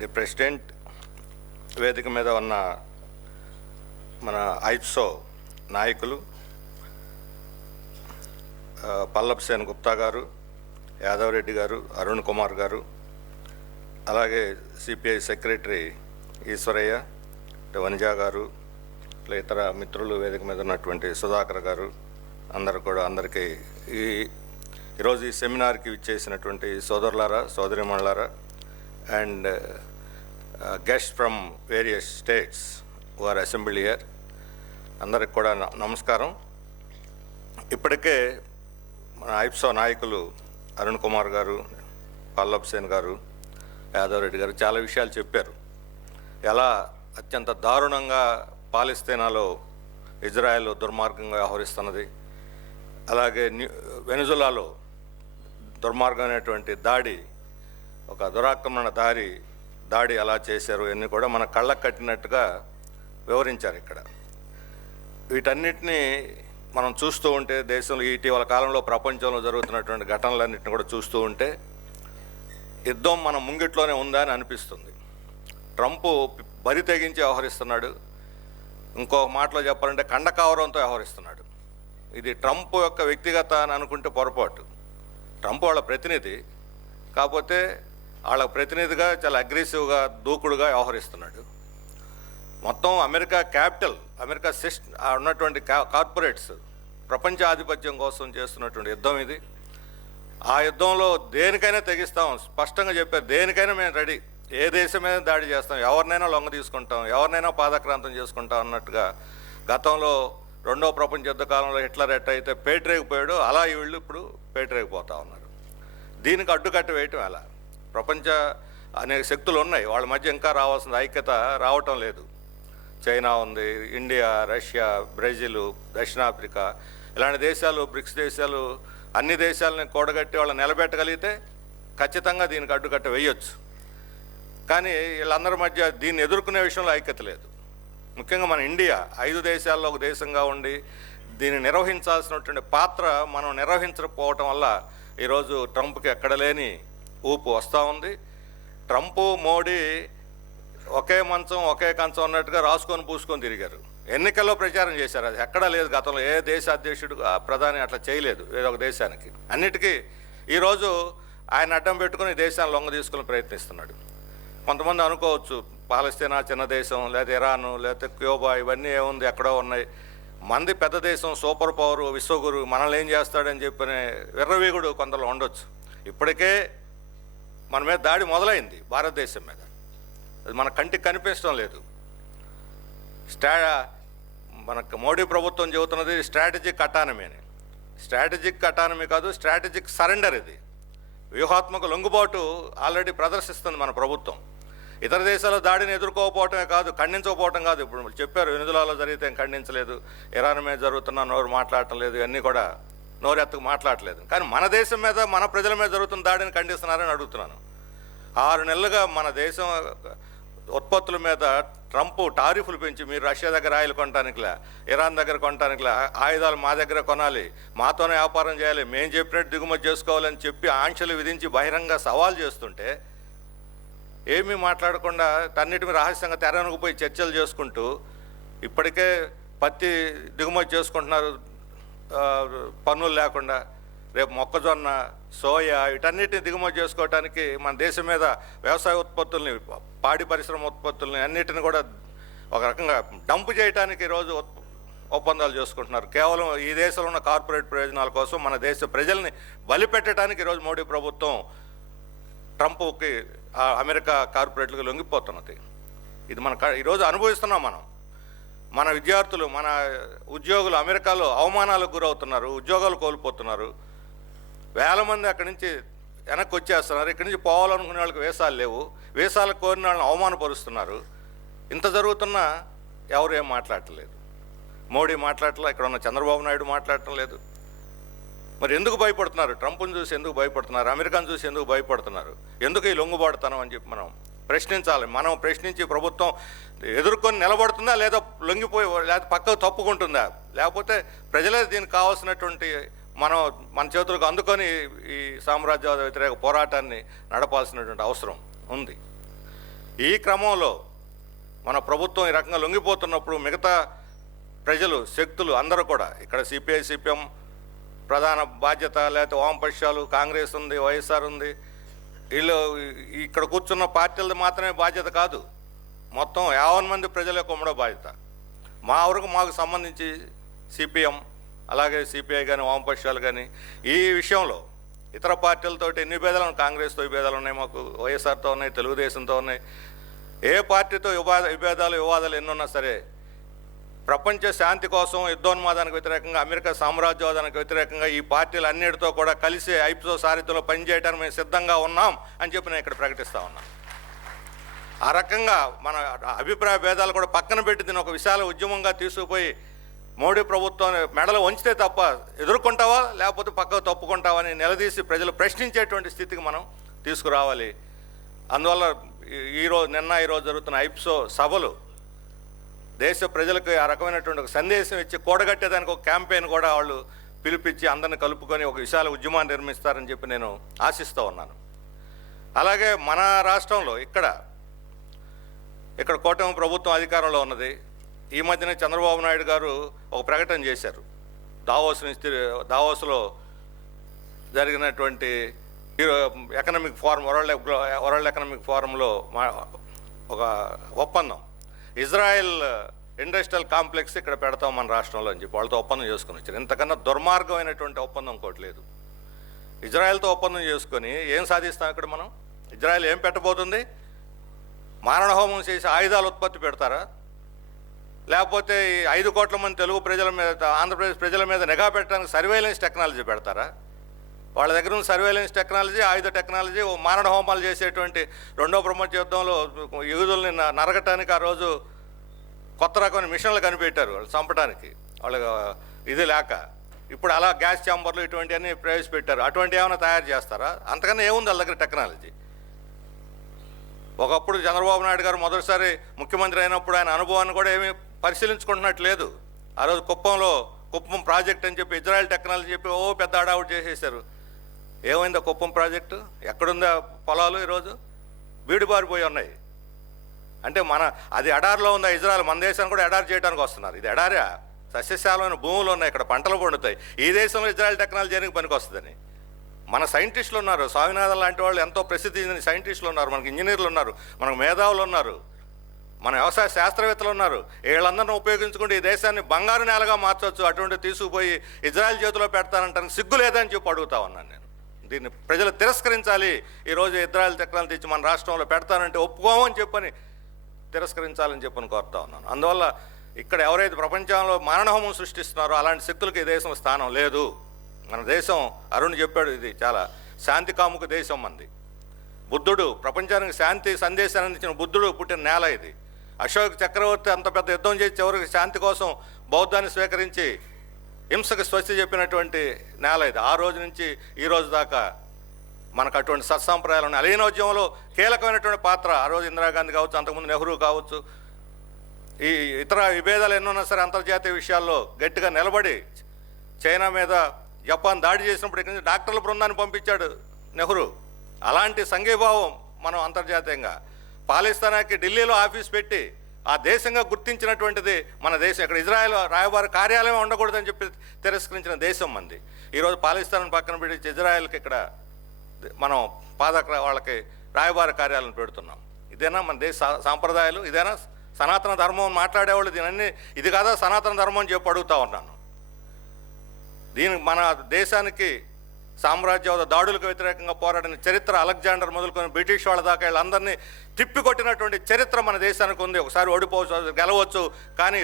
The president వేదిక మీద ఉన్న మన ఐప్సో నాయకులు పల్లబ్ సేన్ గుప్తా గారు, యాదవ్ రెడ్డి గారు, అరుణ్ కుమార్ గారు, అలాగే సిపిఐ సెక్రటరీ ఈశ్వరయ్య, వనిజా గారు, ఇతర మిత్రులు వేదిక మీద ఉన్నటువంటి సుధాకర్ గారు, అందరికీ ఈరోజు ఈ సెమినార్కి ఇచ్చేసినటువంటి సోదరులారా, సోదరిమణులారా and guest from various states who are assembly here, అందరికి కూడా నమస్కారం. ఇప్పటికే మన ఐప్సో నాయకులు అరుణ్ కుమార్ గారు, పల్లబ్ సేన్ గారు, యాదవ్ రెడ్డి గారు చాలా విషయాలు చెప్పారు. ఎలా అత్యంత దారుణంగా పాలస్తీనాలో ఇజ్రాయెల్ దుర్మార్గంగా వ్యవహరిస్తున్నది, అలాగే వెనుజులాలో దుర్మార్గమైనటువంటి దాడి, ఒక దురాక్రమణ దాడి ఎలా చేశారు అన్నీ కూడా మన కళ్ళకు కట్టినట్టుగా వివరించారు. ఇక్కడ వీటన్నిటినీ మనం చూస్తూ ఉంటే, దేశంలో ఇటీవల కాలంలో ప్రపంచంలో జరుగుతున్నటువంటి ఘటనలన్నింటినీ కూడా చూస్తూ ఉంటే యుద్ధం మన ముంగిట్లోనే ఉందా అని అనిపిస్తుంది. ట్రంప్ బరి తెగించి వ్యవహరిస్తున్నాడు. ఇంకో మాటలో చెప్పాలంటే కండకావరంతో వ్యవహరిస్తున్నాడు. ఇది ట్రంప్ యొక్క వ్యక్తిగత అని అనుకుంటే పొరపాటు. ట్రంప్ వాళ్ళ ప్రతినిధి, కాకపోతే వాళ్ళ ప్రతినిధిగా చాలా అగ్రెసివ్గా, దూకుడుగా వ్యవహరిస్తున్నాడు. మొత్తం అమెరికా క్యాపిటల్, అమెరికా ఉన్నటువంటి కార్పొరేట్స్ ప్రపంచ ఆధిపత్యం కోసం చేస్తున్నటువంటి యుద్ధం ఇది. ఆ యుద్ధంలో దేనికైనా తెగిస్తాం, స్పష్టంగా చెప్పారు. దేనికైనా మేము రెడీ, ఏ దేశం మీద దాడి చేస్తాం, ఎవరినైనా లొంగ తీసుకుంటాం, ఎవరినైనా పాదక్రాంతం చేసుకుంటాం అన్నట్టుగా గతంలో రెండో ప్రపంచ యుద్ధ కాలంలో హిట్లర్ ఎట్టయితే పేటరేగిపోయాడు, అలా వీళ్ళు ఇప్పుడు పేటరేగిపోతూ ఉన్నారు. దీనికి అడ్డుకట్ట వేయటం ఎలా? ప్రపంచ అనేక శక్తులు ఉన్నాయి, వాళ్ళ మధ్య ఇంకా రావాల్సిన ఐక్యత రావటం లేదు. చైనా ఉంది, ఇండియా, రష్యా, బ్రెజిల్, దక్షిణాఫ్రికా, ఇలాంటి దేశాలు, బ్రిక్స్ దేశాలు, అన్ని దేశాలని కూడగట్టి వాళ్ళని నిలబెట్టగలిగితే ఖచ్చితంగా దీనికి అడ్డుకట్ట వేయొచ్చు. కానీ వీళ్ళందరి మధ్య దీన్ని ఎదుర్కొనే విషయంలో ఐక్యత లేదు. ముఖ్యంగా మన ఇండియా 5 దేశాల్లో ఒక దేశంగా ఉండి దీన్ని నిర్వహించాల్సినటువంటి పాత్ర మనం నిర్వహించకపోవటం వల్ల ఈరోజు ట్రంప్కి ఎక్కడ లేని ఊపు వస్తూ ఉంది. ట్రంప్, మోడీ ఒకే మంచం ఒకే కంచం అన్నట్టుగా రాసుకొని పూసుకొని తిరిగారు. ఎన్నికల్లో ప్రచారం చేశారు, అది ఎక్కడా లేదు. గతంలో ఏ దేశ అధ్యక్షుడు, ప్రధాని అట్లా చేయలేదు ఏదో ఒక దేశానికి. అన్నిటికీ ఈరోజు ఆయన అడ్డం పెట్టుకుని దేశాన్ని లొంగ తీసుకుని ప్రయత్నిస్తున్నాడు. కొంతమంది అనుకోవచ్చు పాలస్తీనా చిన్న దేశం, లేదా ఇరాను, లేదా క్యూబా, ఇవన్నీ ఏముంది, ఎక్కడో ఉన్నాయి. మంది పెద్ద దేశం, సూపర్ పవర్, విశ్వగురు, మనల్ని ఏం చేస్తాడని చెప్పిన విర్రవీగుడు కొందరు ఉండొచ్చు. ఇప్పటికే మన మీద దాడి మొదలైంది, భారతదేశం మీద. అది మన కంటికి కనిపించడం లేదు. మనకు మోడీ ప్రభుత్వం చెబుతున్నది స్ట్రాటజిక్ అటానమీ అని. స్ట్రాటజిక్ అటానమీ కాదు, స్ట్రాటజిక్ సరెండర్. ఇది వ్యూహాత్మక లొంగుబాటు ఆల్రెడీ ప్రదర్శిస్తుంది మన ప్రభుత్వం. ఇతర దేశాల దాడిని ఎదుర్కోకపోవటమే కాదు, ఖండించకపోవటం కాదు. ఇప్పుడు చెప్పారు, వెనుజులాలో జరిగితే ఏం ఇరాన్ మీద జరుగుతున్నా నోరు మాట్లాడటం లేదు, ఇవన్నీ కూడా నోరెత్తుకు మాట్లాడలేదు. కానీ మన దేశం మీద, మన ప్రజల మీద జరుగుతున్న దాడిని ఖండిస్తున్నారని అడుగుతున్నాను. 6 నెలలుగా మన దేశం ఉత్పత్తుల మీద ట్రంప్ టారిఫ్లు పెంచి, మీరు రష్యా దగ్గర ఆయిల్ కొనటానికిలా, ఇరాన్ దగ్గర కొనటానికిలా, ఆయుధాలు మా దగ్గర కొనాలి, మాతోనే వ్యాపారం చేయాలి, మేము చెప్పినట్టు దిగుమతి చేసుకోవాలని చెప్పి ఆంక్షలు విధించి బహిరంగ సవాల్ చేస్తుంటే ఏమీ మాట్లాడకుండా అన్నిటిని రహస్యంగా తెరవనుకుపోయి చర్చలు చేసుకుంటూ ఇప్పటికే పత్తి దిగుమతి చేసుకుంటున్నారు పన్నులు లేకుండా. రేపు మొక్కజొన్న, సోయా, వీటన్నిటిని దిగుమతి చేసుకోవడానికి మన దేశం మీద వ్యవసాయ ఉత్పత్తుల్ని, పాడి పరిశ్రమ ఉత్పత్తుల్ని అన్నిటిని కూడా ఒక రకంగా డంప్ చేయడానికి ఈరోజు ఒప్పందాలు చేసుకుంటున్నారు. కేవలం ఈ దేశంలో ఉన్న కార్పొరేట్ ప్రయోజనాల కోసం మన దేశ ప్రజల్ని బలిపెట్టడానికి ఈరోజు మోడీ ప్రభుత్వం ట్రంప్కి, అమెరికా కార్పొరేట్లకు లొంగిపోతున్నది. ఇది ఈరోజు అనుభవిస్తున్నాం మనం. మన విద్యార్థులు, మన ఉద్యోగులు అమెరికాలో అవమానాలకు గురవుతున్నారు, ఉద్యోగాలు కోల్పోతున్నారు. వేల మంది అక్కడి నుంచి వెనక్కి వచ్చేస్తున్నారు. ఇక్కడి నుంచి పోవాలనుకునే వాళ్ళకి వీసాలు లేవు, వీసాలకు కోరిన వాళ్ళని అవమానపరుస్తున్నారు. ఇంత జరుగుతున్నా ఎవరు ఏం మాట్లాడట్లేదు. మోడీ మాట్లాడట్లా, ఇక్కడ ఉన్న చంద్రబాబు నాయుడు మాట్లాడటం లేదు. మరి ఎందుకు భయపడుతున్నారు? ట్రంప్ను చూసి ఎందుకు భయపడుతున్నారు? అమెరికాను చూసి ఎందుకు భయపడుతున్నారు? ఎందుకు ఈ లొంగుబాటుతనం అని చెప్పి మనం ప్రశ్నించాలి. మనం ప్రశ్నించి ప్రభుత్వం ఎదుర్కొని నిలబడుతుందా, లేదా లొంగిపోయి, లేదా పక్కకు తప్పుకుంటుందా, లేకపోతే ప్రజలే దీనికి కావాల్సినటువంటి మన చేతులకు అందుకొని ఈ సామ్రాజ్యవాద వ్యతిరేక పోరాటాన్ని నడపాల్సినటువంటి అవసరం ఉంది. ఈ క్రమంలో మన ప్రభుత్వం ఈ రకంగా లొంగిపోతున్నప్పుడు మిగతా ప్రజలు, శక్తులు అందరూ కూడా ఇక్కడ సిపిఐ, సిపిఎం ప్రధాన బాధ్యత, లేకపోతే వామపక్షాలు, కాంగ్రెస్ ఉంది, వైఎస్ఆర్ ఉంది, వీళ్ళు ఇక్కడ కూర్చున్న పార్టీలది మాత్రమే బాధ్యత కాదు, మొత్తం 50 మంది ప్రజల యొక్క ఉమ్మడి బాధ్యత. మాకు సంబంధించి సిపిఎం అలాగే సిపిఐ కానీ వామపక్షాలు కానీ ఈ విషయంలో ఇతర పార్టీలతో ఎన్ని విభేదాలు, కాంగ్రెస్తో విభేదాలు ఉన్నాయి, మాకు వైఎస్ఆర్తో ఉన్నాయి, తెలుగుదేశంతో ఉన్నాయి, ఏ పార్టీతో వివాదాలు ఎన్నున్నా సరే ప్రపంచ శాంతి కోసం, యుద్ధోన్మాదానికి వ్యతిరేకంగా, అమెరికా సామ్రాజ్యవాదానికి వ్యతిరేకంగా ఈ పార్టీలు అన్నిటితో కూడా కలిసి ఐప్సో సారథ్యంలో పనిచేయడానికి మేము సిద్ధంగా ఉన్నాం అని చెప్పి నేను ఇక్కడ ప్రకటిస్తూ ఉన్నాను. ఆ రకంగా మన అభిప్రాయ భేదాలు కూడా పక్కన పెట్టి దీన్ని ఒక విశాల ఉద్యమంగా తీసుకుపోయి మోడీ ప్రభుత్వం మెడలు వంచితే తప్ప ఎదుర్కొంటావా లేకపోతే పక్కకు తప్పుకుంటావా అని నిలదీసి ప్రజలు ప్రశ్నించేటువంటి స్థితికి మనం తీసుకురావాలి. అందువల్ల ఈరోజు జరుగుతున్న ఐప్సో సభలు దేశ ప్రజలకు ఆ రకమైనటువంటి ఒక సందేశం ఇచ్చి కూడగట్టేదానికి ఒక క్యాంపెయిన్ కూడా వాళ్ళు పిలిపించి అందరిని కలుపుకొని ఒక విశాల ఉద్యమాన్ని నిర్మిస్తారని చెప్పి నేను ఆశిస్తూ ఉన్నాను. అలాగే మన రాష్ట్రంలో ఇక్కడ కూటమి ప్రభుత్వం అధికారంలో ఉన్నది. ఈ మధ్యనే చంద్రబాబు నాయుడు గారు ఒక ప్రకటన చేశారు. దావోస్లో జరిగినటువంటి ఎకనామిక్ ఫోరం, వరల్డ్ ఎకనామిక్ ఫోరంలో ఒక ఒప్పందం, ఇజ్రాయెల్ ఇండస్ట్రియల్ కాంప్లెక్స్ ఇక్కడ పెడతాం మన రాష్ట్రంలో అని చెప్పి వాళ్ళతో ఒప్పందం చేసుకుని వచ్చారు. ఇంతకన్నా దుర్మార్గమైనటువంటి ఒప్పందం ఇంకోటి లేదు. ఇజ్రాయెల్తో ఒప్పందం చేసుకొని ఏం సాధిస్తాం ఇక్కడ మనం? ఇజ్రాయెల్ ఏం పెట్టబోతుంది? మారణహోమం చేసి ఆయుధాలు ఉత్పత్తి పెడతారా? లేకపోతే ఈ 5 కోట్ల మంది తెలుగు ప్రజల మీద, ఆంధ్రప్రదేశ్ ప్రజల మీద నిఘా పెట్టడానికి సర్వేలెన్స్ టెక్నాలజీ పెడతారా? వాళ్ళ దగ్గర ఉన్న సర్వేలెన్స్ టెక్నాలజీ, ఆయుధ టెక్నాలజీ, మారణ హోమాలు చేసేటువంటి 2వ ప్రపంచ యుద్ధంలో యూదుల్ని నరకటానికి ఆ రోజు కొత్త రకమైన మిషన్లు కనిపెట్టారు వాళ్ళు చంపడానికి, వాళ్ళకి ఇది లేక. ఇప్పుడు అలా గ్యాస్ ఛాంబర్లు ఇటువంటివన్నీ ప్రవేశపెట్టారు. అటువంటి ఏమైనా తయారు చేస్తారా? అంతకన్నా ఏముంది వాళ్ళ దగ్గర టెక్నాలజీ? ఒకప్పుడు చంద్రబాబు నాయుడు గారు మొదటిసారి ముఖ్యమంత్రి అయినప్పుడు ఆయన అనుభవాన్ని కూడా ఏమీ పరిశీలించుకుంటున్నట్టు లేదు. ఆ రోజు కుప్పం ప్రాజెక్ట్ అని చెప్పి ఇజ్రాయెల్ టెక్నాలజీ చెప్పి పెద్ద అడావుట్ చేసేసారు. ఏమైందా కుప్పం ప్రాజెక్టు? ఎక్కడుందా పొలాలు? ఈరోజు బీడుబారిపోయి ఉన్నాయి. అంటే అది ఎడారిలో ఉందా ఇజ్రాయెల్? మన దేశాన్ని కూడా ఎడారి చేయడానికి వస్తున్నారు. ఇది ఎడారా? సస్యశాలమైన భూములు ఉన్నాయి, ఇక్కడ పంటలు పండుతాయి. ఈ దేశంలో ఇజ్రాయెల్ టెక్నాలజీ పనికి వస్తుందని మన సైంటిస్టులు ఉన్నారు. స్వామినాథన్ లాంటి వాళ్ళు ఎంతో ప్రసిద్ధి చెందిన సైంటిస్టులు ఉన్నారు, మనకి ఇంజనీర్లు ఉన్నారు, మనకు మేధావులు ఉన్నారు, మన వ్యవసాయ శాస్త్రవేత్తలు ఉన్నారు. వీళ్ళందరినీ ఉపయోగించుకుంటే ఈ దేశాన్ని బంగారు నేలగా మార్చవచ్చు. అటువంటి తీసుకుపోయి ఇజ్రాయెల్ చేతిలో పెడతానంటానికి సిగ్గు లేదని చెప్పి అడుగుతా ఉన్నాను నేను. దీన్ని ప్రజలు తిరస్కరించాలి. ఈరోజు ఇజ్రాయెల్ టెక్నాలజీ తెచ్చి మన రాష్ట్రంలో పెడతానంటే ఒప్పుకోమని చెప్పని తిరస్కరించాలని చెప్పని కోరుతా ఉన్నాను. అందువల్ల ఇక్కడ ఎవరైతే ప్రపంచంలో మారణహోమం సృష్టిస్తున్నారో అలాంటి శక్తులకు ఈ దేశం స్థానం లేదు. మన దేశం, అరుణ్ చెప్పాడు, ఇది చాలా శాంతి కాముక దేశం మంది. బుద్ధుడు ప్రపంచానికి శాంతి సందేశాన్ని అందించిన బుద్ధుడు పుట్టిన నేల ఇది. అశోక్ చక్రవర్తి అంత పెద్ద యుద్ధం చేసి చివరికి శాంతి కోసం బౌద్ధాన్ని స్వీకరించి హింసకు స్వస్తి చెప్పినటువంటి నేల ఇది. ఆ రోజు నుంచి ఈ రోజు దాకా మనకు అటువంటి సత్సంప్రదాయాలు ఉన్నాయి. అలీనోద్యమంలో కీలకమైనటువంటి పాత్ర ఆ రోజు ఇందిరాగాంధీ కావచ్చు, అంతకుముందు నెహ్రూ కావచ్చు, ఈ ఇతర విభేదాలు ఎన్నున్నా సరే అంతర్జాతీయ విషయాల్లో గట్టిగా నిలబడి చైనా మీద జపాన్ దాడి చేసినప్పుడు ఇక్కడి నుంచి డాక్టర్ల బృందాన్ని పంపించాడు నెహ్రూ. అలాంటి సంఘీభావం మనం అంతర్జాతీయంగా పాలిస్తానాకి ఢిల్లీలో ఆఫీస్ పెట్టి ఆ దేశంగా గుర్తించినటువంటిది మన దేశం. ఇక్కడ ఇజ్రాయెల్ రాయబార కార్యాలయం ఉండకూడదని చెప్పి తిరస్కరించిన దేశం మంది. ఈరోజు పాలిస్తాన్ పక్కన పెట్టి ఇజ్రాయెల్కి ఇక్కడ మనం వాళ్ళకి రాయబార కార్యాలయం పెడుతున్నాం. ఇదేనా మన దేశ సాంప్రదాయాలు? ఇదేనా సనాతన ధర్మం మాట్లాడేవాళ్ళు? దీనన్నీ ఇది కాదా సనాతన ధర్మం అని చెప్పి అడుగుతా ఉన్నాను. దీనికి మన దేశానికి సామ్రాజ్యవాద దాడులకు వ్యతిరేకంగా పోరాడిన చరిత్ర, అలెగ్జాండర్ మొదలుకొని బ్రిటిష్ వాళ్ళ దాకా వీళ్ళందరినీ తిప్పికొట్టినటువంటి చరిత్ర మన దేశానికి ఉంది. ఒకసారి ఓడిపోవచ్చు, గెలవచ్చు, కానీ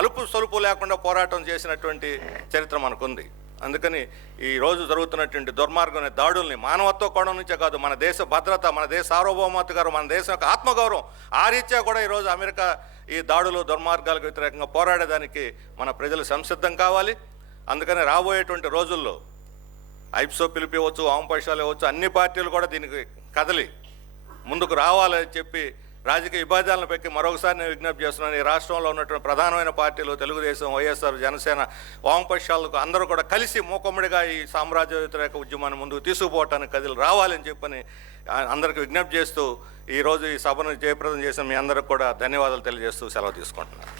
అలుపు సొలుపు లేకుండా పోరాటం చేసినటువంటి చరిత్ర మనకుంది. అందుకని ఈరోజు జరుగుతున్నటువంటి దుర్మార్గమైన దాడుల్ని మానవత్వ కోణం నుంచే కాదు, మన దేశ భద్రత, మన దేశ సార్వభౌమత్వం, మన దేశం యొక్క ఆత్మగౌరవం ఆ రీత్యా కూడా ఈరోజు అమెరికా ఈ దాడులు దుర్మార్గాలకు వ్యతిరేకంగా పోరాడేదానికి మన ప్రజలు సంసిద్ధం కావాలి. అందుకని రాబోయేటువంటి రోజుల్లో ఐప్సో పిలిపివచ్చు, వామపక్షాలు ఇవ్వచ్చు, అన్ని పార్టీలు కూడా దీనికి కదలి ముందుకు రావాలని చెప్పి రాజకీయ విభేదాలను పెట్టి మరొకసారి నేను విజ్ఞప్తి చేస్తున్నాను. ఈ రాష్ట్రంలో ఉన్నటువంటి ప్రధానమైన పార్టీలు తెలుగుదేశం, వైఎస్ఆర్, జనసేన, వామపక్షాలకు అందరూ కూడా కలిసి మూకమ్మడిగా ఈ సామ్రాజ్య వ్యతిరేక ఉద్యమాన్ని ముందుకు తీసుకుపోవటానికి కదిలి రావాలని చెప్పని అందరికీ విజ్ఞప్తి చేస్తూ ఈరోజు ఈ సభను జయప్రదం చేసిన మీ అందరికి కూడా ధన్యవాదాలు తెలియజేస్తూ సెలవు తీసుకుంటున్నాను.